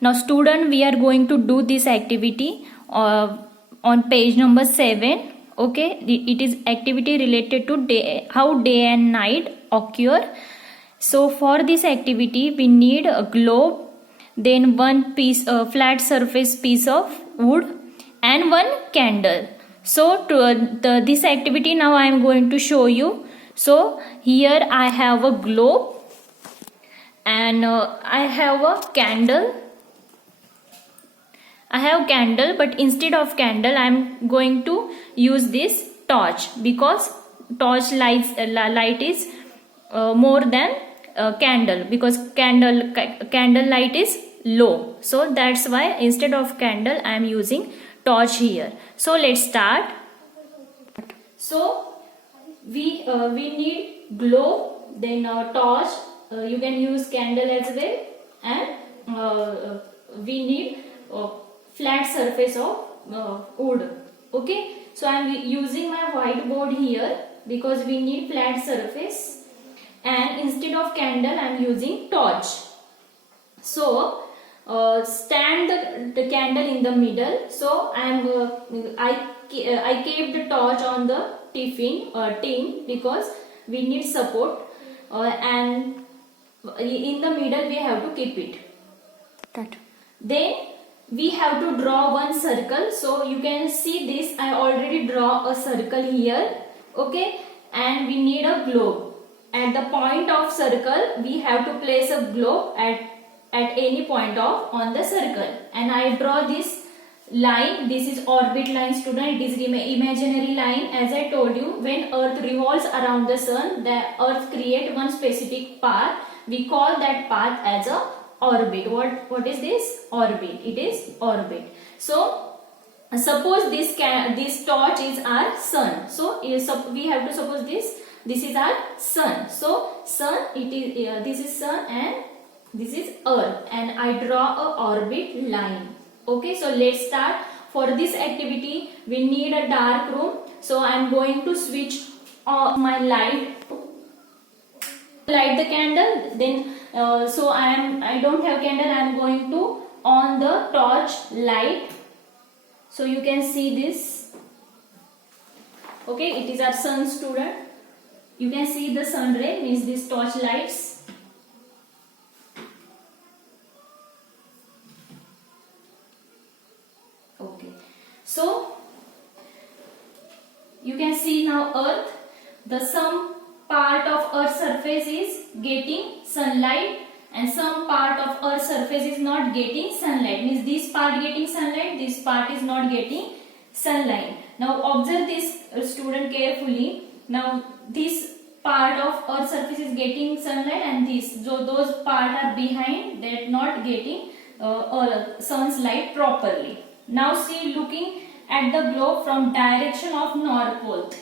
Now student, we are going to do this activity on page number 7. Okay, it is activity related to how day and night occur. So for this activity we need a globe, then one piece flat surface piece of wood and one candle. So to this activity now I am going to show you. So here I have a globe and I have a candle. I have candle, but instead of candle I am going to use this torch, because torch light is more than candle, because candle light is low. So that's why instead of candle I am using torch here. So let's start. So we need globe, then torch. You can use candle as well, and we need flat surface of wood. Okay, so I am using my whiteboard here because we need flat surface, and instead of candle I am using torch. So stand the candle in the middle. So I kept the torch on the tin because we need support, and in the middle we have to keep it. Then we have to draw one circle. So you can see this, I already draw a circle here. Okay, and we need a globe. At the point of circle we have to place a globe at any point on the circle, and I draw this line. This is orbit line, student. It is imaginary line. As I told you, when earth revolves around the sun, the earth create one specific path. We call that path as a orbit. What is this? Orbit. It is orbit. So suppose this torch is our sun. So we have to suppose this is our sun. So sun, it is this is sun and this is earth, and I draw a orbit line. Okay, so let's start. For this activity we need a dark room. So I am going to switch on my light the candle. Then so I don't have candle, I am going to on the torch light. So you can see this. Okay, it is our sun, student. You can see the sun ray, means these torch lights. Okay, so you can see now earth. Some part of earth surface is getting sunlight and some part of earth surface is not getting sunlight. Means this part getting sunlight, this part is not getting sunlight. Now observe this, student, carefully. Now this part of earth surface is getting sunlight, and those part are behind, that not getting sun's light properly. Now see, looking at the globe from direction of North Pole.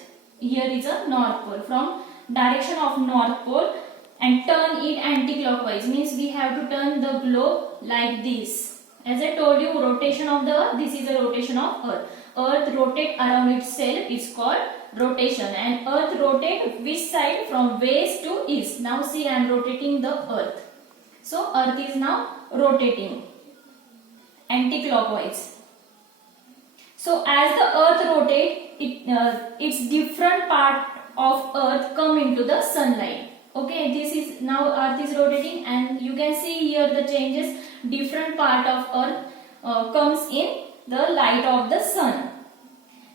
Here is a North Pole. From direction of North Pole and turn it anti-clockwise. Means we have to turn the globe like this. As I told you, rotation of the earth. This is a rotation of earth. Earth rotate around itself is called rotation, and earth rotate which side, from west to east. Now see, I am rotating the earth. So earth is now rotating anti-clockwise. So as the earth rotates, its different part of earth come into the sunlight. Okay, this is now earth is rotating, and you can see here the changes. Different part of earth comes in the light of the sun,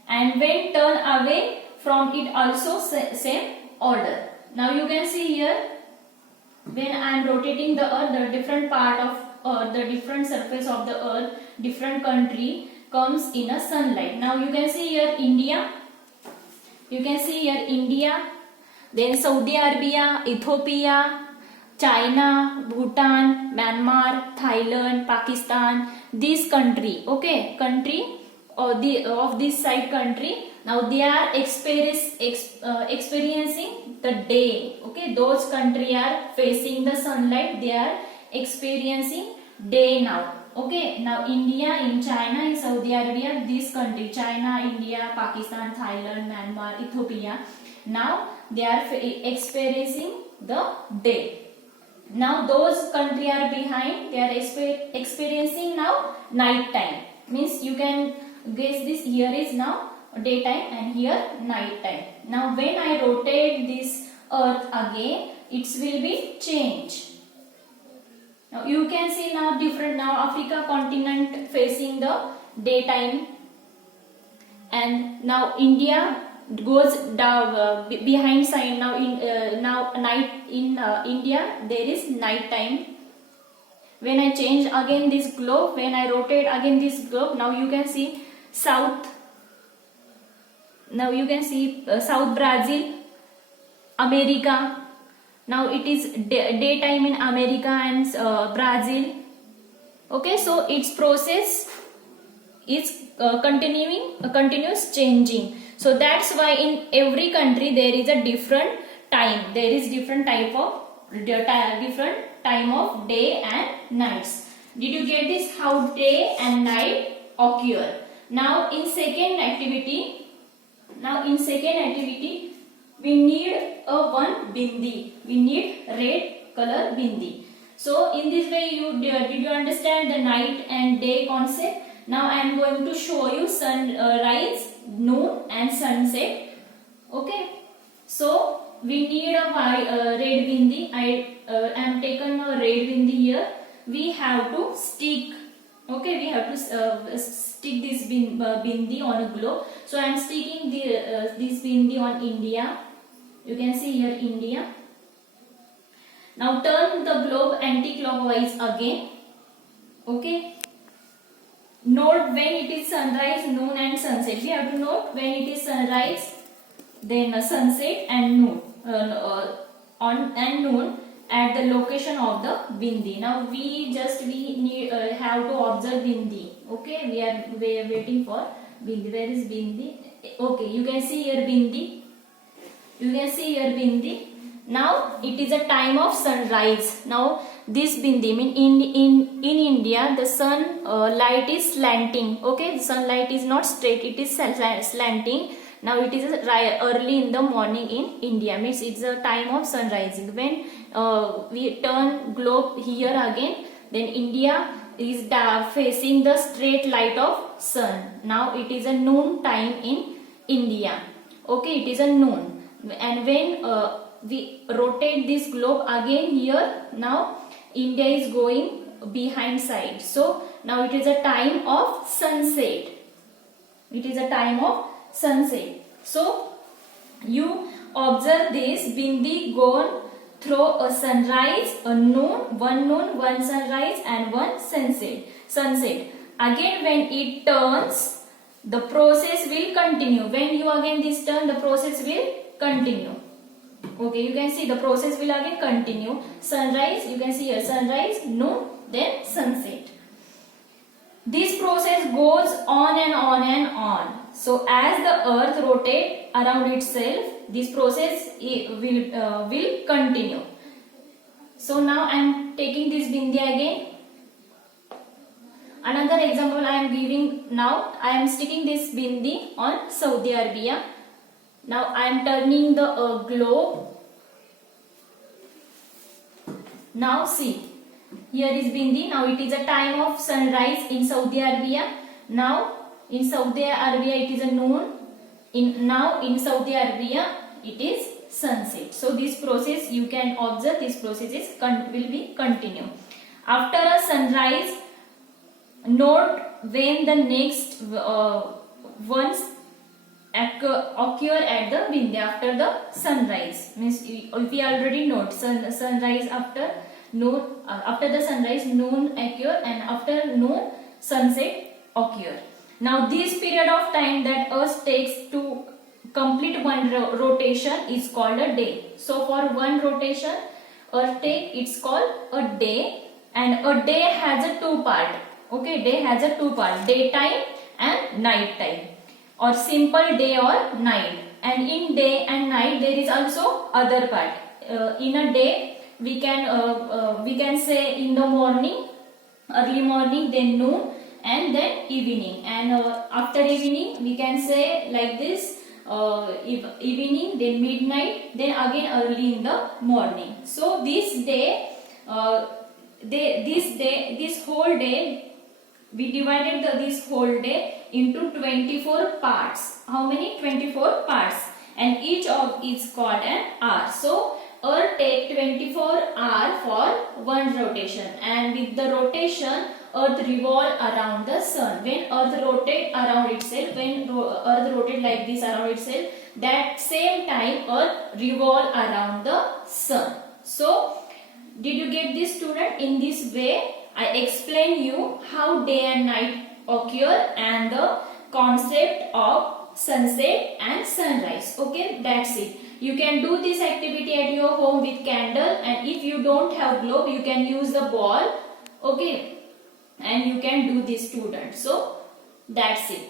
and when turn away from it also same order. Now you can see here, when I am rotating the earth, the different part of earth, the different surface of the earth, different country comes in a sunlight. Now you can see here India. You can see here India, then Saudi Arabia, Ethiopia, China, Bhutan, Myanmar, Thailand, Pakistan. This country, okay, country of this side country. Now they are experiencing the day. Okay, those country are facing the sunlight. They are experiencing day now. Okay, now India, in China, in Saudi Arabia, this country, China, India, Pakistan, Thailand, Myanmar, Ethiopia, now they are experiencing the day. Now those country are behind, they are experiencing now night time. Means you can guess this, here is now daytime and here night time. Now when I rotate this earth again, it will be changed. Now you can see now different, now Africa continent facing the daytime, and now India goes down behind side. Now now night in India there is night time. When I change again this globe, when I rotate again this globe, now you can see south. Now you can see South Brazil, America. Now it is daytime in America and Brazil. Okay, so its process is continuous changing. So that's why in every country there is a different time. There is different type of different time of day and nights. Did you get this? How day and night occur? Now in second activity. We need a one bindi. We need red color bindi. So in this way, did you understand the night and day concept? Now I am going to show you sunrise, noon and sunset. Okay. So we need a red bindi. I am taken a red bindi here. We have to stick. Okay, we have to stick this bindi on a globe. So I am sticking this bindi on India. You can see here India. Now turn the globe anti-clockwise again. Okay. Note when it is sunrise, noon and sunset. We have to note when it is sunrise, then sunset and noon. Noon at the location of the bindi. Now we need have to observe bindi. Okay, we are waiting for bindi. Where is bindi? Okay, you can see here bindi. Now it is a time of sunrise. Now this bindi, in India the sun light is slanting. Okay, the sunlight is not straight, it is slanting. Now it is early in the morning in India, means it's a time of sunrise. When we turn globe here again, then India is facing the straight light of sun. Now it is a noon time in India. Okay, it is a noon. And when we rotate this globe again here, now India is going behind side. So now it is a time of sunset. So you observe this bindi gone through a sunrise, a noon, one sunrise and one sunset. Again when it turns, the process will continue. When you again this turn, the process will continue. Okay, you can see the process will again continue. Sunrise, you can see here sunrise, noon, then sunset. This process goes on and on and on. So as the earth rotates around itself, this process will continue. So now I am taking this bindi again. Another example I am giving now. I am sticking this bindi on Saudi Arabia. Now I am turning the globe. Now see, here is bindi. Now it is a time of sunrise in Saudi Arabia. Now in Saudi Arabia it is a noon. Now in Saudi Arabia it is sunset. So this process you can observe, this process will be continue. After a sunrise, note when the next ones occur at the bindi after the sunrise. Means we already note sunrise after noon, after the sunrise noon occur, and after noon sunset occur. Now this period of time that Earth takes to complete one rotation is called a day. So for one rotation Earth take, it's called a day, and a day has a two part. Okay, day has a two part, daytime and night time, or simple day or night. And in day and night there is also other part. In a day we can say in the morning, early morning, then noon, and then evening. And after evening we can say like this, evening, then midnight, then again early in the morning. So this day this whole day, we divided this whole day into 24 parts. How many? 24 parts, and each of is called an hour. So Earth take 24 hours for one rotation, and with the rotation Earth revolve around the sun. When Earth rotate around itself, when Earth rotate like this around itself, that same time Earth revolve around the sun. So did you get this, student? In this way I explain you how day and night occur and the concept of sunset and sunrise. Okay, that's it. You can do this activity at your home with candle, and if you don't have globe, you can use the ball. Okay, and you can do this, student. So that's it.